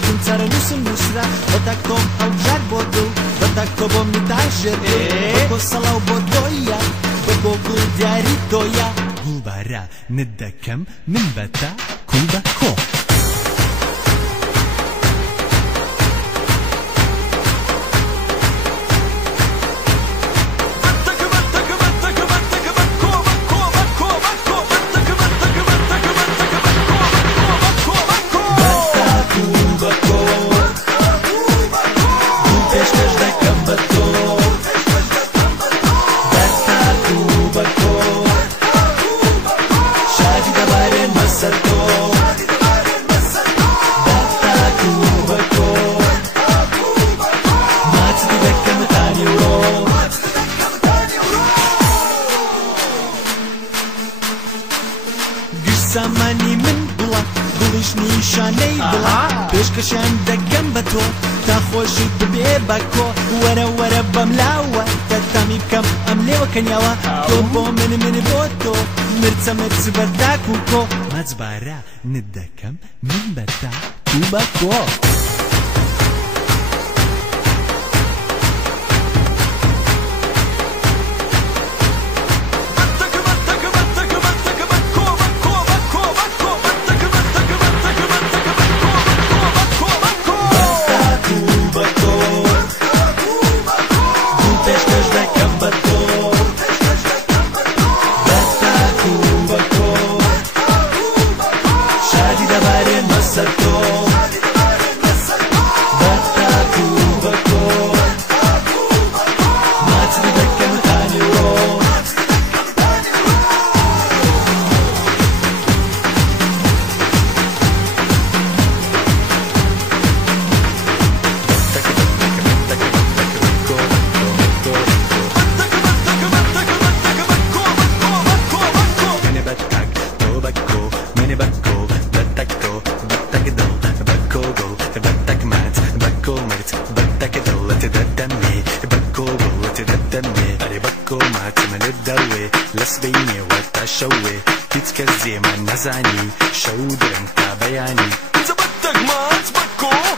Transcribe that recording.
گەیشتم چارە نووسم نووسرا بە تاک تۆم هەڵبژار بۆ دڵ بە تاک تۆ بۆم نتاژێر بۆ سەڵاو بۆ دۆیە بە بۆ گوڵ دیاری دۆیە گوڵبارە ندەکەم من بەتا کوڵ بە کۆ سامانی من بڵە دڵیش نیشانەی بڵە پێشکەشیان دەکەم بە تۆ تا خۆشی ببێ بە کۆ وەرە وەرە بەم لاوە دەتامی بکەم ئەم لێوە کەنیاوە تۆ بۆ من بۆ تۆ مرچە مرچ بەرداک و کۆ مەجبارە ندەکەم من بەتا و بە کۆ لسبيني وتشوي تتكزي من نزاني شو درنك بياني إذا بدك ما تبكو